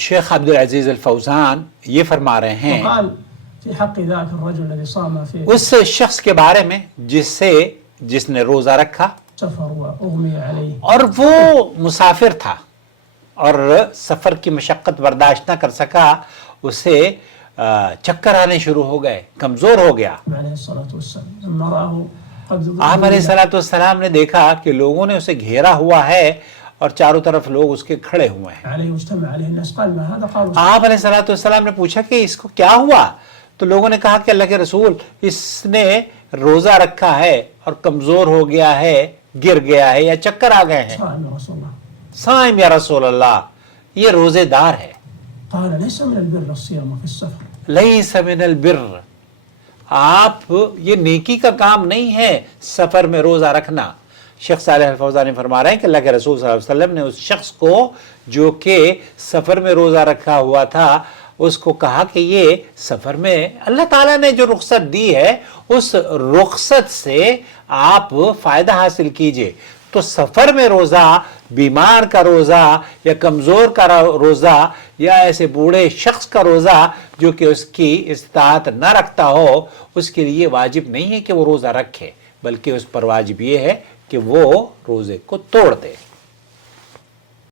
शेख अब्दुल अजीज अल फौजान ये फरमा रहे हैं وقال في حق ذاك الرجل الذي صام في उस शख्स के बारे में जिसने रोजा रखा سفر وأغمي عليه और वो मुसाफिर था और सफर की मशक्क़त बर्दाश्त न कर सका, उसे चक्कर आने शुरू हो गए, कमजोर हो गया। عليه الصلاة والسلام لما رآه قد आप अलैहिस्सलाम ने देखा कि लोगों ने उसे घेरा हुआ है और चारों तरफ लोग उसके खड़े हुए हैं। عليه واجتمع عليه الناस قال ما هذا قالوا आप अलैहिस्सलाम ने पूछा कि इसको क्या हुआ, तो लोगों ने कहा कि अल्लाह के रसूल इसने रोजा रखा है और कमजोर हो गया है, गिर गया है या चक्कर आ गए हैं। صائم يا رسول الله साइम या रसूल अल्लाह, ये रोजेदार है। قال ليس من البر الصيام في السفر लैसा मिनल बिर्र, आप ये नेकी का काम नहीं है सफर में रोजा रखना। शेख सालेह अल फौज़ान फरमा रहे हैं कि अल्लाह के रसूल सल्लल्लाहु अलैहि वसल्लम ने उस शख्स को जो कि सफर में रोजा रखा हुआ था उसको कहा कि ये सफर में अल्लाह ताला ने जो रुख्सत दी है उस रुख्सत से आप फायदा हासिल कीजिए। तो सफर में रोजा, बीमार का रोजा या कमजोर का रोजा या ऐसे बूढ़े शख्स का रोजा जो कि उसकी इस्तात न रखता हो, उसके लिए वाजिब नहीं है कि वो रोजा रखे, बल्कि उस पर वाजिब ये है कि वो रोजे को तोड़ दे।